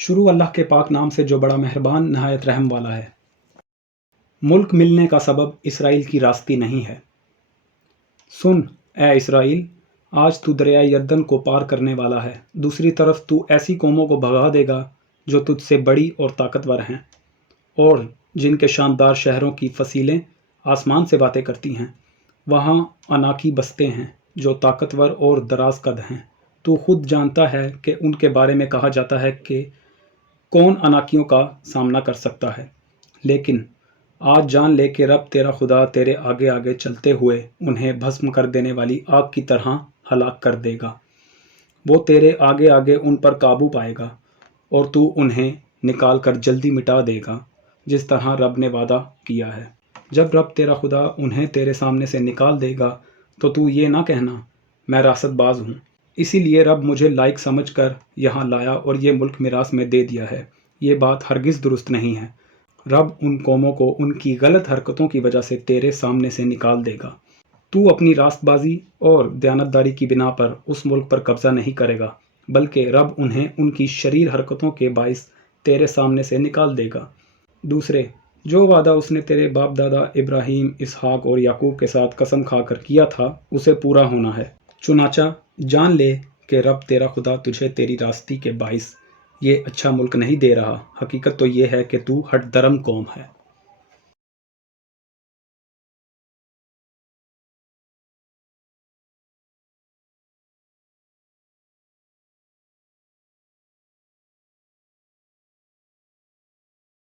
شروع اللہ کے پاک نام سے جو بڑا مہربان نہایت رحم والا ہے۔ ملک ملنے کا سبب اسرائیل کی راستی نہیں ہے۔ سن اے اسرائیل، آج تو دریائے یردن کو پار کرنے والا ہے۔ دوسری طرف تو ایسی قوموں کو بھگا دے گا جو تجھ سے بڑی اور طاقتور ہیں، اور جن کے شاندار شہروں کی فصیلیں آسمان سے باتیں کرتی ہیں۔ وہاں اناکی بستے ہیں جو طاقتور اور دراز قد ہیں۔ تو خود جانتا ہے کہ ان کے بارے میں کہا جاتا ہے کہ کون اناکیوں کا سامنا کر سکتا ہے، لیکن آج جان لے کہ رب تیرا خدا تیرے آگے آگے چلتے ہوئے انہیں بھسم کر دینے والی آگ کی طرح ہلاک کر دے گا۔ وہ تیرے آگے آگے ان پر قابو پائے گا اور تو انہیں نکال کر جلدی مٹا دے گا، جس طرح رب نے وعدہ کیا ہے۔ جب رب تیرا خدا انہیں تیرے سامنے سے نکال دے گا تو یہ نہ کہنا میں راست باز ہوں، اسی لیے رب مجھے لائق سمجھ کر یہاں لایا اور یہ ملک میراث میں دے دیا ہے۔ یہ بات ہرگز درست نہیں ہے۔ رب ان قوموں کو ان کی غلط حرکتوں کی وجہ سے تیرے سامنے سے نکال دے گا۔ تو اپنی راست بازی اور دیانتداری کی بنا پر اس ملک پر قبضہ نہیں کرے گا، بلکہ رب انہیں ان کی شریر حرکتوں کے باعث تیرے سامنے سے نکال دے گا۔ دوسرے، جو وعدہ اس نے تیرے باپ دادا ابراہیم، اسحاق اور یعقوب کے ساتھ قسم کھا کر کیا تھا، اسے پورا ہونا ہے۔ چنانچہ جان لے کہ رب تیرا خدا تجھے تیری راستی کے باعث یہ اچھا ملک نہیں دے رہا۔ حقیقت تو یہ ہے کہ تو ہٹ درم قوم ہے۔